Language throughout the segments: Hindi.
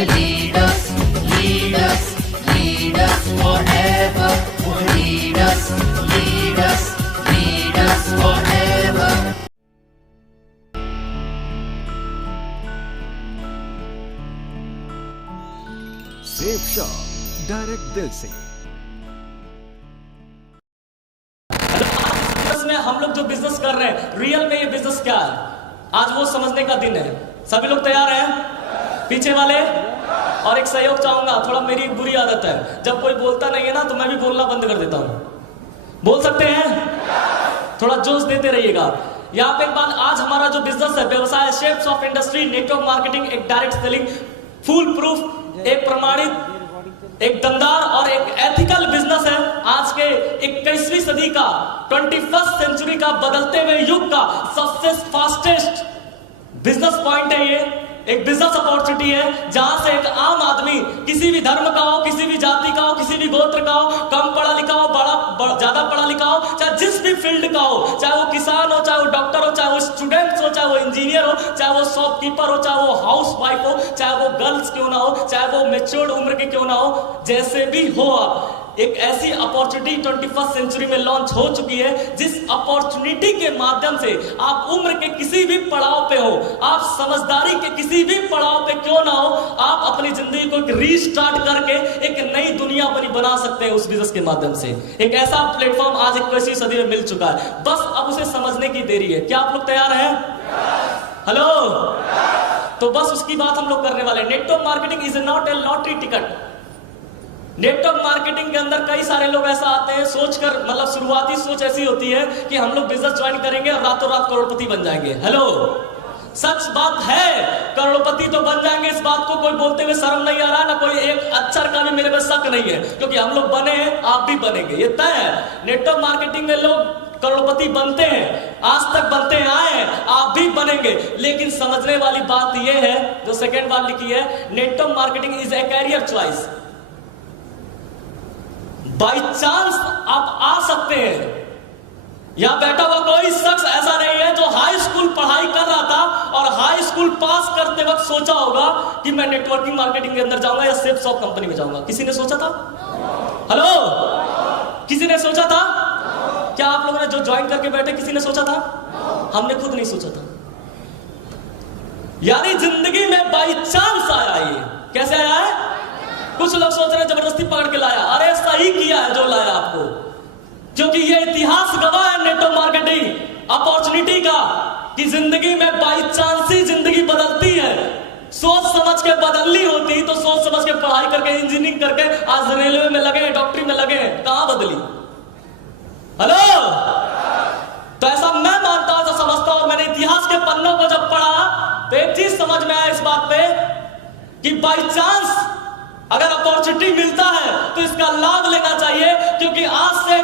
lead us, lead us, lead us forever. Lead us, lead us, lead us forever. Safe shop, direct दिल से। में हम लोग जो बिजनेस कर रहे हैं, रियल में ये बिजनेस क्या है, आज वो समझने का दिन है। सभी लोग तैयार हैं? पीछे वाले? और एक सहयोग चाहूंगा, थोड़ा मेरी एक बुरी आदत है, जब कोई बोलता नहीं है ना तो मैं भी बोलना बंद कर देता हूं। बोल सकते हैं? थोड़ा जोश देते रहिएगा। यहाँ पे एक बात, आज हमारा जो बिजनेस है, व्यवसाय shapes of industry, network marketing, एक डायरेक्ट सेलिंग, फुल प्रूफ, एक प्रमाणित, एक दमदार और एक एथिकल बिजनेस है। आज के 21वीं सदी का, 21st सेंचुरी का, बदलते हुए युग का सबसे फास्टेस्ट बिजनेस पॉइंट है। ये एक बिजनेस अपॉर्चुनिटी है जहां से एक आम आदमी, किसी भी धर्म का हो, किसी भी जाति का हो, किसी भी गोत्र का हो, कम पढ़ा लिखा हो, ज्यादा पढ़ा लिखा हो, चाहे जिस भी फील्ड का हो, चाहे वो किसान हो, चाहे वो डॉक्टर हो, चाहे वो स्टूडेंट्स हो, चाहे वो इंजीनियर हो, चाहे वो शॉपकीपर हो, चाहे वो हाउस वाइफ हो, चाहे वो गर्ल्स क्यों ना हो, चाहे वो मैच्योर्ड उम्र के क्यों ना हो, जैसे भी हो, आप एक ऐसी अपॉर्चुनिटी 21st सेंचुरी में लॉन्च हो चुकी है, जिस अपॉर्चुनिटी के माध्यम से आप उम्र के किसी भी पड़ाव पे हो, आप समझदारी के किसी भी पड़ाव पे क्यों ना हो, आप अपनी जिंदगी को रीस्टार्ट करके एक नई दुनिया बना सकते हैं उस बिजनेस के माध्यम से। एक ऐसा प्लेटफॉर्म आज 21वीं सदी में मिल चुका है, बस अब उसे समझने की देरी है। क्या आप लोग तैयार हैं? हेलो, तो बस उसकी बात हम लोग करने वाले हैं। Network marketing is not a lottery ticket. Network marketing के अंदर कई सारे लोग ऐसा आते हैं सोचकर, मतलब शुरुआती सोच ऐसी होती है कि हम लोग बिजनेस ज्वाइन करेंगे और रातों रात करोड़पति बन जाएंगे। हेलो, सच बात है, करोड़पति तो बन जाएंगे, इस बात को कोई बोलते हुए शर्म नहीं आ रहा, ना कोई एक अक्षर का भी मेरे में शक नहीं है, क्योंकि हम लोग बने हैं, आप भी बनेंगे, ये तय है। नेटवर्क मार्केटिंग में लोग करोड़पति बनते हैं, आज तक बनते आए हैं, आप भी बनेंगे। लेकिन समझने वाली बात यह है, जो सेकेंड बात लिखी है, network marketing is a career choice. By chance आप आ सकते हैं। यहां बैठा हुआ कोई शख्स ऐसा नहीं है जो हाई स्कूल पढ़ाई कर रहा था और हाई स्कूल पास करते वक्त सोचा होगा कि मैं नेटवर्किंग मार्केटिंग के अंदर जाऊंगा या सेफ शॉप कंपनी में जाऊंगा। किसी ने सोचा था? हेलो, किसी ने सोचा था? क्या आप लोगों ने जो ज्वाइन करके बैठे, किसी ने सोचा था? हमने खुद नहीं सोचा था। यानी जिंदगी में बाई चांस आया। ये कैसे आया है? कुछ लोग सोच रहे हैं जबरदस्ती पकड़ के लाया, अरे सही किया है जो लाया आपको, क्योंकि ये इतिहास गवाह है नेटवर्क मार्केटिंग अपॉर्चुनिटी का, कि जिंदगी में बाई चांस ही जिंदगी बदलती है। सोच समझ के बदलनी होती तो सोच समझ के पढ़ाई करके, इंजीनियरिंग करके आज रेलवे में लगे, डॉक्टरी में लगे, कहां बदली? हेलो, तो ऐसा मैं मानता हूं, ऐसा समझता हूं, और मैंने इतिहास के पन्नों को जब पढ़ा तो एक चीज समझ में आया इस बात पे कि बाई चांस अगर अपॉर्चुनिटी मिलता है तो इसका लाभ लेना चाहिए। क्योंकि आज से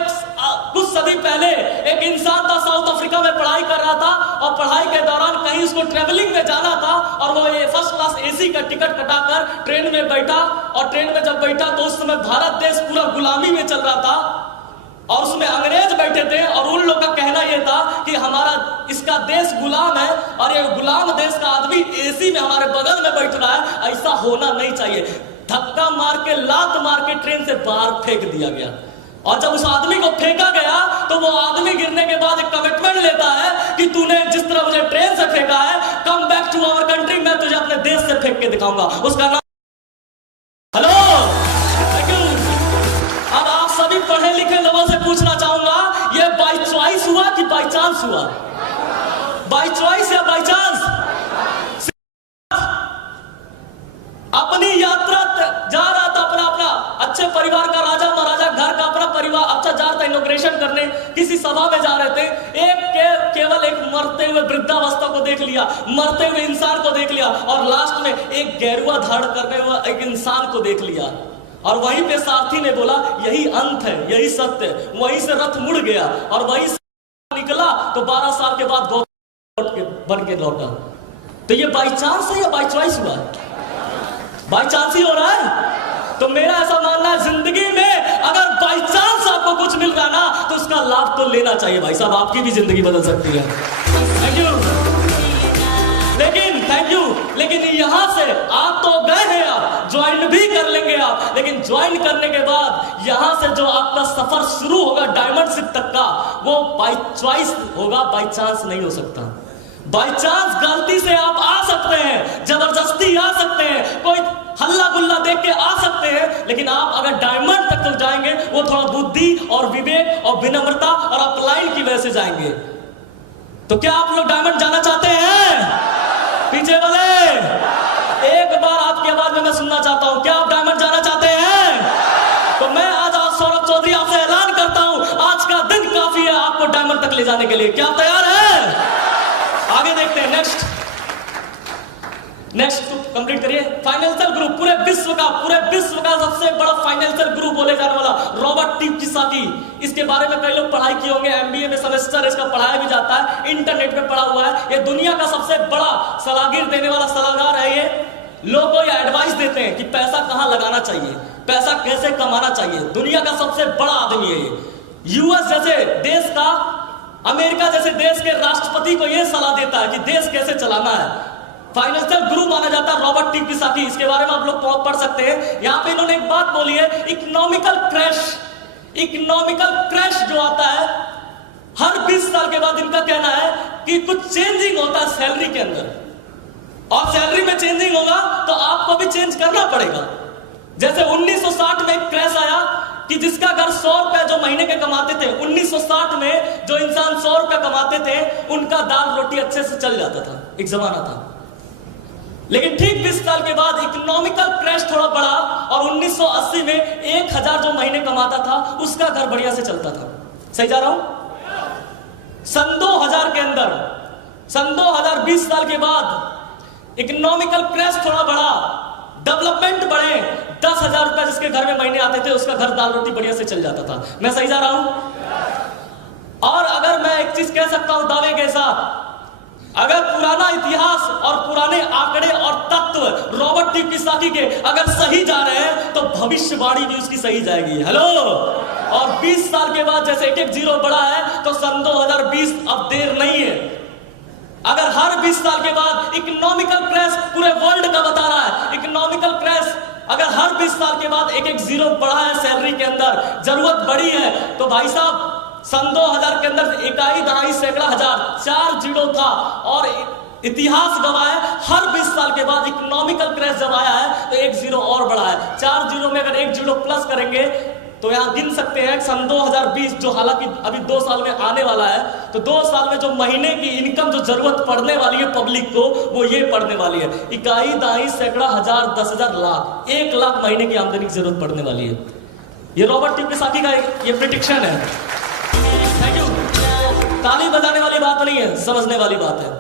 कुछ सदी पहले एक इंसान था, साउथ अफ्रीका में पढ़ाई कर रहा था, और पढ़ाई के दौरान कहीं उसको ट्रेवलिंग में जाना था, और वो ये फर्स्ट क्लास एसी का टिकट कटाकर ट्रेन में बैठा, और ट्रेन में जब बैठा तो उस समय भारत देश पूरा गुलामी में चल रहा था, और उसमें अंग्रेज बैठे थे, और उन लोग का कहना यह था कि हमारा इसका देश गुलाम है, और ये गुलाम देश का आदमी एसी में हमारे बगल में बैठ रहा है, ऐसा होना नहीं चाहिए। धक्का मार के, लात मार के ट्रेन से बाहर फेंक दिया गया, और जब उस आदमी को फेंका गया तो वो आदमी गिरने के बाद एक कमिटमेंट लेता है कि तूने जिस तरह मुझे ट्रेन से फेंका है, come back to our country, मैं तुझे अपने देश से फेंक के दिखाऊंगा। उसका नाम, हेलो, अब आप सभी पढ़े लिखे लोगों से पूछना चाहूंगा, ये बाई चॉइस हुआ कि बाई चांस हुआ? बाई चॉइस या बाई चांस? अपनी यात्रा जा रहा था, अपना अच्छे परिवार का, राजा महाराजा घर का अपना परिवार अच्छा जा रहा था इनॉग्रेशन करने, किसी सभा में जा रहे थे, केवल एक मरते हुए वृद्धावस्था को देख लिया, मरते हुए इंसान को देख लिया, और लास्ट में एक गेरुआ धारण करने हुआ एक इंसान को देख लिया, और वहीं पे सारथी ने बोला यही अंत है, यही सत्य है। वहीं से रथ मुड़ गया और वहीं से निकला तो 12 साल के बाद बन के लौटा। तो ये बाई चांस है या बाई चॉइस हुआ? बाई चांस ही हो रहा है। तो मेरा ऐसा मानना है, जिंदगी में अगर बाई चांस आपको कुछ मिल रहा ना तो उसका लाभ तो लेना चाहिए भाई साहब, आपकी भी जिंदगी बदल सकती है। Thank you. लेकिन यहां से आप तो गए हैं, आप लेकिन ज्वाइन करने के बाद यहां से जो आपका सफर शुरू होगा डायमंडशिप तक का, वो बाय चॉइस होगा, बाय चांस नहीं हो सकता। बाय चांस गलती से आप आ सकते हैं, जबरदस्ती आ सकते हैं, कोई हल्ला गुल्ला देख के आ सकते हैं, लेकिन आप अगर डायमंड तक तो जाएंगे वो थोड़ा बुद्धि और विवेक और विनम्रता और अपलाइन की वजह से जाएंगे। तो क्या आप लोग डायमंड जाना चाहते हैं? पीछे वाले एक बार आपकी आवाज में मैं सुनना चाहता हूं, क्या आप डायमंड जाना चाहते हैं? तो मैं आज सौरभ चौधरी आपसे ऐलान करता हूं, आज का दिन काफी है आपको डायमंड तक ले जाने के लिए। क्या आप तैयार हैं? आगे देखते हैं। नेक्स्ट कंप्लीट करिए। फाइनेंशियल ग्रुप, पूरे विश्व का सबसे बड़ा फाइनेंशियल ग्रुप बोले जाने वाला रॉबर्ट टी कियोसाकी। इसके बारे में कई लोग पढ़ाई किए होंगे, एमबीए में सेमेस्टर इसका पढ़ाया भी जाता है, इंटरनेट पे पढ़ा हुआ है। ये दुनिया का सबसे बड़ा सलाहगीर देने वाला सलाहकार है। ये लोगों को ये एडवाइस देते हैं कि पैसा कहां लगाना चाहिए, पैसा कैसे कमाना चाहिए। दुनिया का सबसे बड़ा आदमी है ये। यूएस जैसे देश का, अमेरिका जैसे देश के राष्ट्रपति को यह सलाह देता है कि देश कैसे चलाना है। फाइनेंशियल गुरु माना जाता है रॉबर्ट टी कियोसाकी। इसके बारे में आप लोग पढ़ सकते हैं। यहां पे इन्होंने एक बात बोली है, इकोनॉमिकल क्रैश जो आता है हर 20 साल के बाद, इनका कहना है कि कुछ चेंजिंग होता है सैलरी के अंदर, और सैलरी में चेंजिंग होगा तो आपको भी चेंज करना पड़ेगा। जैसे 1960 में एक क्रैश आया कि जिसका घर 100 रुपए जो महीने के कमाते थे, 1960 में जो इंसान 100 रुपए कमाते थे उनका दाल रोटी अच्छे से चल जाता था, एक जमाना था। लेकिन ठीक 20 साल के बाद इकोनॉमिकल क्रैश थोड़ा बढ़ा और 1980 में 1000 जो महीने कमाता था उसका घर बढ़िया से चलता था। सही जा रहा हूं? सन 2000 के अंदर, सन 2020 साल के बाद इकोनॉमिकल क्रैश थोड़ा बढ़ा, डेवलपमेंट बढ़े, 10,000 रुपए जिसके घर में महीने आते थे उसका घर दाल रोटी बढ़िया से चल जाता था। मैं सही जा रहा हूं? और अगर मैं एक चीज कह सकता हूं दावे के साथ, अगर पुराना इतिहास और पुराने आंकड़े और तत्व रॉबर्ट टी कियोसाकी के अगर सही जा रहे हैं तो भविष्यवाणी भी उसकी सही जाएगी। हेलो। और 20 साल के बाद जैसे एक जीरो बढ़ा है तो सन 2020 अब देर नहीं है। अगर हर 20 साल के बाद इकोनॉमिकल क्रैश पूरे वर्ल्ड का बता रहा है, इकोनॉमिकल क्रैश अगर हर 20 साल के बाद एक जीरो बढ़ा है सैलरी के अंदर, जरूरत बढ़ी है, तो भाई साहब सन 2000 के अंदर 4 जीरो था और इतिहास गवाह है हर 20 साल के बाद इकोनॉमिकल क्रैश जब आया है तो 1 जीरो और बढ़ा है। 4 जीरो में अगर 1 जीरो प्लस करेंगे तो यहां गिन सकते हैं सन 2020 जो हालांकि अभी 2 साल में आने वाला है, तो 2 साल में जो महीने की इनकम जो जरूरत पड़ने वाली है पब्लिक को वो ये पड़ने वाली है, इकाई दहाई सैकड़ा हजार 10,000 लाख 1 लाख महीने की आमदनी की जरूरत पड़ने वाली है। ये रॉबर्ट टी कियोसाकी का ये प्रेडिक्शन है। Thank you. ताली बजाने वाली बात नहीं है, समझने वाली बात है।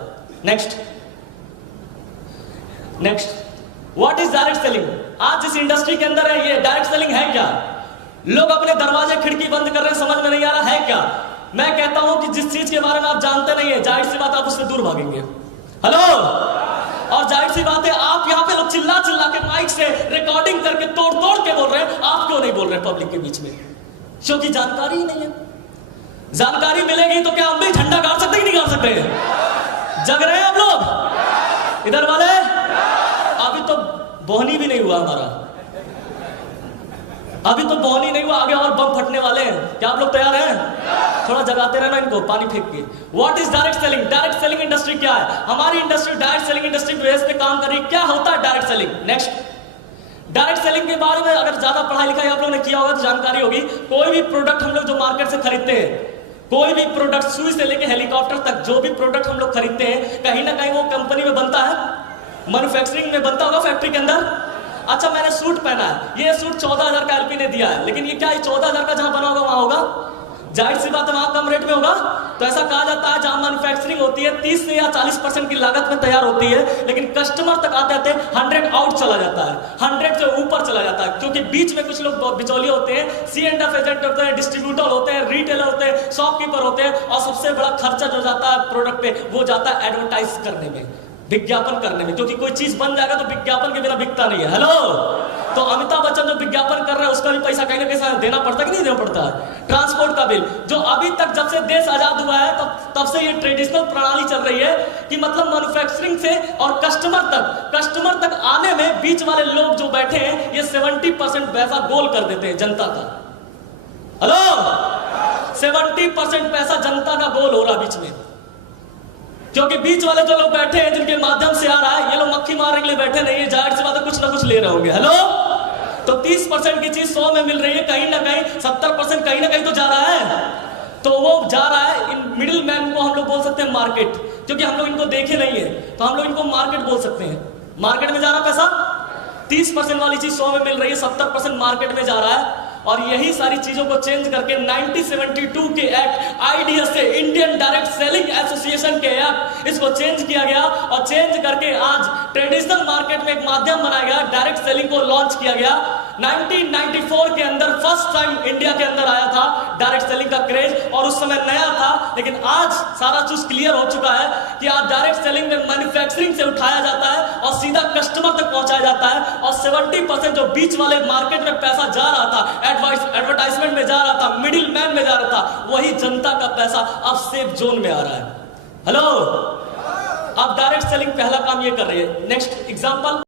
Next what is direct selling? आज जिस इंडस्ट्री के अंदर है ये डायरेक्ट सेलिंग है क्या? लोग अपने दरवाजे खिड़की बंद कर रहे हैं, समझ में नहीं आ रहा है क्या? मैं कहता हूं कि जिस चीज के बारे में आप जानते नहीं है, जाहिर सी बात आप उससे दूर भागेंगे। हेलो। और जाहिर सी बात है आप यहां पे लोग चिल्ला चिल्ला के माइक से रिकॉर्डिंग करके तोड़ तोड़ के बोल रहे हैं, आप क्यों नहीं बोल रहे पब्लिक के बीच में? क्योंकि जानकारी ही नहीं है। जानकारी मिलेगी तो क्या हम भी झंडा गाड़ सकते कि नहीं गाड़ सकते? जग रहे हैं आप लोग इधर वाले? अभी तो बोहनी भी नहीं हुआ हमारा, अभी तो बोहनी नहीं हुआ, आगे और बम फटने वाले हैं। क्या आप लोग तैयार हैं? थोड़ा जगाते रहना इनको पानी फेंक के। What is direct selling? Direct selling industry क्या है? हमारी industry direct selling industry base पे काम कर रही है। क्या होता है direct selling? Next, direct selling के बारे में अगर ज्यादा पढ़ाई लिखाई आप लोगों ने किया होगा तो जानकारी होगी। कोई भी प्रोडक्ट हम लोग जो मार्केट से खरीदते हैं, कोई भी प्रोडक्ट सुई से लेके हेलीकॉप्टर तक जो भी प्रोडक्ट हम लोग खरीदते हैं, कहीं ना कहीं वो कंपनी में बनता है, मैन्युफैक्चरिंग में बनता होगा फैक्ट्री के अंदर। अच्छा मैंने सूट पहना है, ये सूट 14,000 का एलपी ने दिया है, लेकिन ये क्या 14,000 का जहां बना होगा वहां होगा? जाहिर सी बात है वहां कम रेट में होगा। तो ऐसा कहा जाता है जहां मैन्युफैक्चरिंग होती है 30 से या 40% की लागत में तैयार होती है, लेकिन कस्टमर तक आते आते 100 आउट चला जाता है, 100 से ऊपर चला जाता है, क्योंकि बीच में कुछ लोग बिचौलिए होते हैं, C&F एजेंट होते हैं, डिस्ट्रीब्यूटर होते हैं, रिटेलर होते हैं, शॉपकीपर होते हैं, और सबसे बड़ा खर्चा जो जाता है प्रोडक्ट पे वो जाता है एडवर्टाइज करने में, विज्ञापन करने में, क्योंकि कोई चीज बन जाएगा तो विज्ञापन के बिना बिकता नहीं है। हेलो। तो अमिताभ बच्चन जो विज्ञापन कर रहे हैं उसका भी पैसा कहीं ना कहीं देना पड़ता है कि नहीं देना पड़ता है? ट्रांसपोर्ट का बिल जो अभी तक जब से देश आजाद हुआ है तब से ये ट्रेडिशनल प्रणाली चल रही है कि मतलब मैन्युफैक्चरिंग से और कस्टमर तक आने में बीच वाले लोग जो बैठे हैं ये 70% पैसा गोल कर देते हैं जनता का। हेलो, 70% पैसा जनता का गोल हो रहा बीच में, क्योंकि बीच वाले जो लोग बैठे हैं जिनके माध्यम से आ रहा है ये लोग मक्खी मारने के लिए बैठे नहीं है, जाहिर सी बात है कुछ ना कुछ ले रहे होंगे। हेलो, तो 30% की चीज 100 में मिल रही है, कहीं ना कहीं 70% कहीं ना कहीं तो जा रहा है, तो वो जा रहा है इन मिडिल मैन को हम लोग बोल सकते हैं मार्केट, क्योंकि हम लोग इनको देखे नहीं है तो हम लोग इनको मार्केट बोल सकते हैं। मार्केट में जा रहा पैसा, 30% वाली चीज 100 में मिल रही है, 70% मार्केट में जा रहा है। और यही सारी चीजों को चेंज करके 1972 के एक्ट आईडीएस से, इंडियन डायरेक्ट सेलिंग एसोसिएशन के एक्ट, इसको चेंज किया गया और चेंज करके आज ट्रेडिशनल मार्केट में एक माध्यम बनाया गया, डायरेक्ट सेलिंग को लॉन्च किया गया। 1994 के अंदर फर्स्ट टाइम इंडिया के अंदर आया था डायरेक्ट सेलिंग का क्रेज, और उस समय नया था, लेकिन आज सारा चीज क्लियर हो चुका है कि आज डायरेक्ट सेलिंग में मैन्युफैक्चरिंग से उठाया जाता है और सीधा कस्टमर तक पहुंचाया जाता है, और 70% जो बीच वाले मार्केट में पैसा जा रहा था, एडवर्टाइजमेंट में जा रहा था, मिडिल मैन में जा रहा था, वही जनता का पैसा अब सेफ जोन में आ रहा है। हेलो, अब डायरेक्ट सेलिंग पहला काम ये कर रही है। Next example,